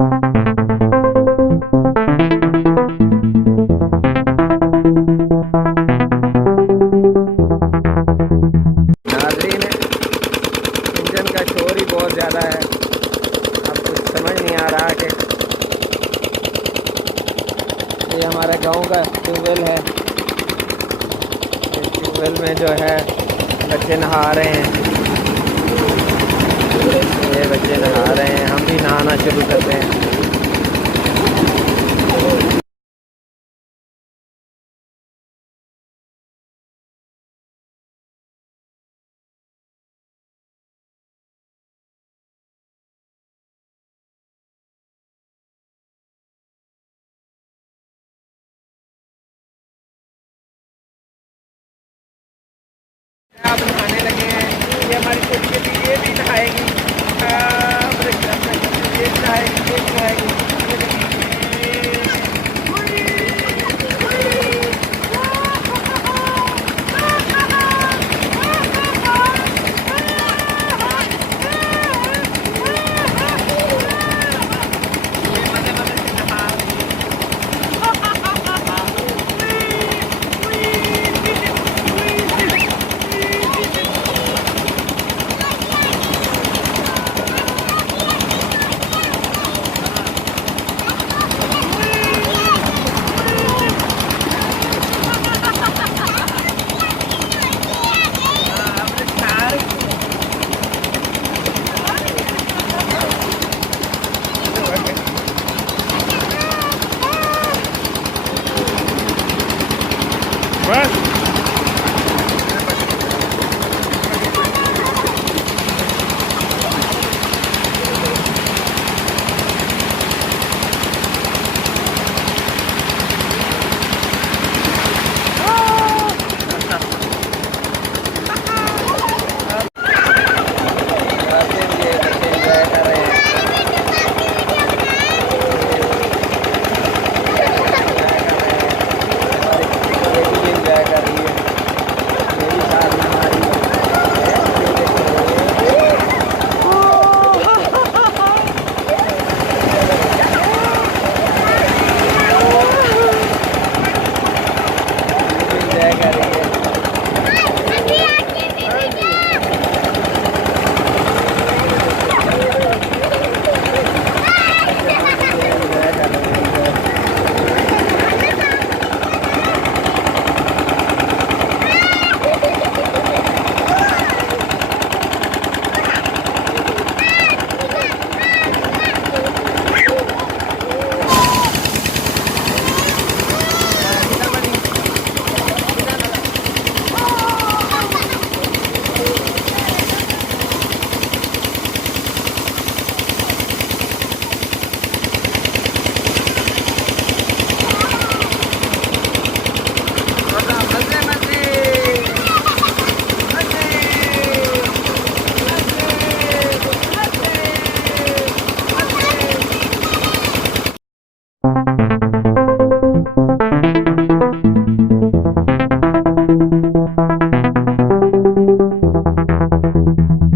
नाज़रीन, इंजन का शोर ही बहुत ज़्यादा है। अब कुछ समझ नहीं आ रहा कि ये हमारे गांव का ट्यूबवेल है। इस ट्यूबवेल में जो है बच्चे नहा रहे हैं। ये बच्चे नहा रहे हैं, हम भी नहाना शुरू करते हैं।